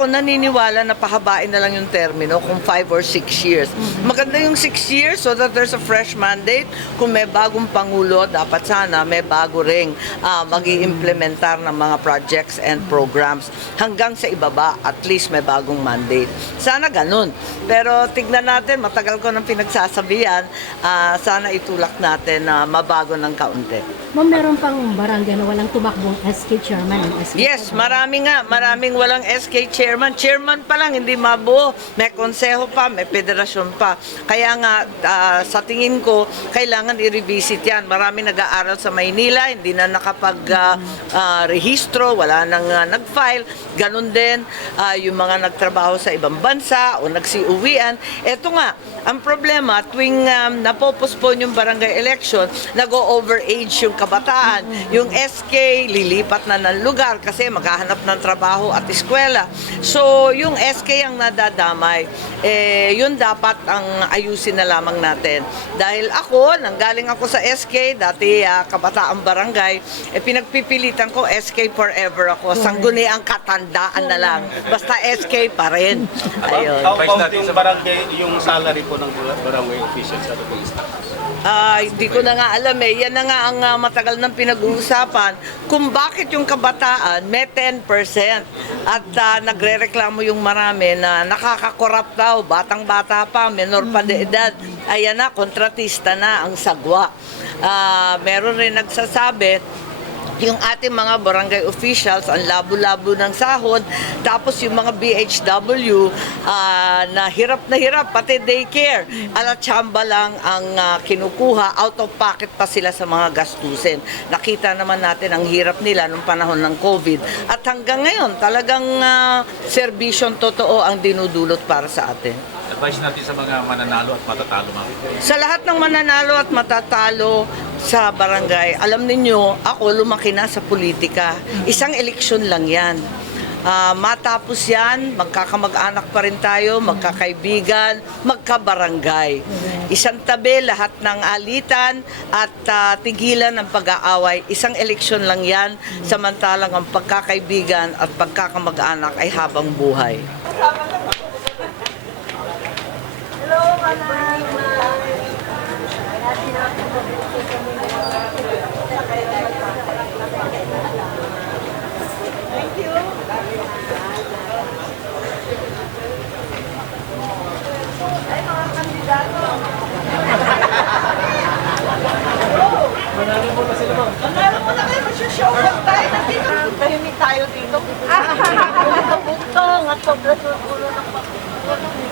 ako naniniwala na pahabain na lang yung termino kung 5 or 6 years. Maganda yung 6 years so that there's a fresh mandate. Kung may bagong Pangulo, dapat sana may bago ring uh, mag implementar ng mga projects and programs hanggang sa ibaba. At least may bagong mandate. Sana ganun. Pero tignan natin, matagal ko nang pinagsasabihan, ah, sana itulak natin na mabago ng kaunti. Ma'am, meron pang barangay na walang tumakbong SK chairman and SK Yes, marami nga. Maraming walang SK chairman. Chairman pa lang, hindi mabuo. May konseho pa, may federasyon pa. Kaya nga, ah, sa tingin ko, kailangan i-revisit yan. Marami nag-aaral sa Maynila, hindi na nakapag-rehistro, wala nang ah, nag-file. Ganon din ah, yung mga nagtrabaho sa ibang bansa o nagsiuwian. Eto nga, ang problema, tuwing um, napopospone yung barangay election, nag-overage yung kabataan. Yung SK, lilipat na ng lugar kasi maghahanap ng trabaho at eskwela. So, yung SK ang nadadamay. Eh, yun dapat ang ayusin na lamang natin. Dahil ako, nanggaling ako sa SK, dati ah, kabataan barangay, eh, pinagpipilitan ko SK forever ako. Sangguni ang katandaan na lang. Basta SK pa rin. Ayun. How about yung sa- barangay, yung salary po ng barangay officials sa Lubong Staff? Ah, hindi ko na nga alam eh. Yan na nga ang ah, matagal nang pinag-uusapan kung bakit yung kabataan may 10% at ah, nagre-reklamo yung marami na nakakakorap daw, batang-bata pa, menor pa de edad. Ayan na, kontratista na ang sagwa. Ah, meron rin nagsasabi yung ating mga barangay officials, ang labo-labo ng sahod, tapos yung mga BHW ah, na hirap na hirap, pati daycare, ala tsamba lang ang ah, kinukuha, out of pocket pa sila sa mga gastusin. Nakita naman natin ang hirap nila nung panahon ng COVID. At hanggang ngayon, talagang uh, serbisyong totoo ang dinudulot para sa atin. Advice natin sa mga mananalo at matatalo ma'am. Sa lahat ng mananalo at matatalo sa barangay, alam ninyo, ako lumaki na sa politika. Isang eleksyon lang yan. Ah, matapos yan, magkakamag-anak pa rin tayo, magkakaibigan, magkabarangay. Isang tabi lahat ng alitan at ah, tigilan ng pag-aaway. Isang eleksyon lang yan, samantalang ang pagkakaibigan at pagkakamag-anak ay habang buhay. Manalo Bugtong at paglasod ulo ng paglasod.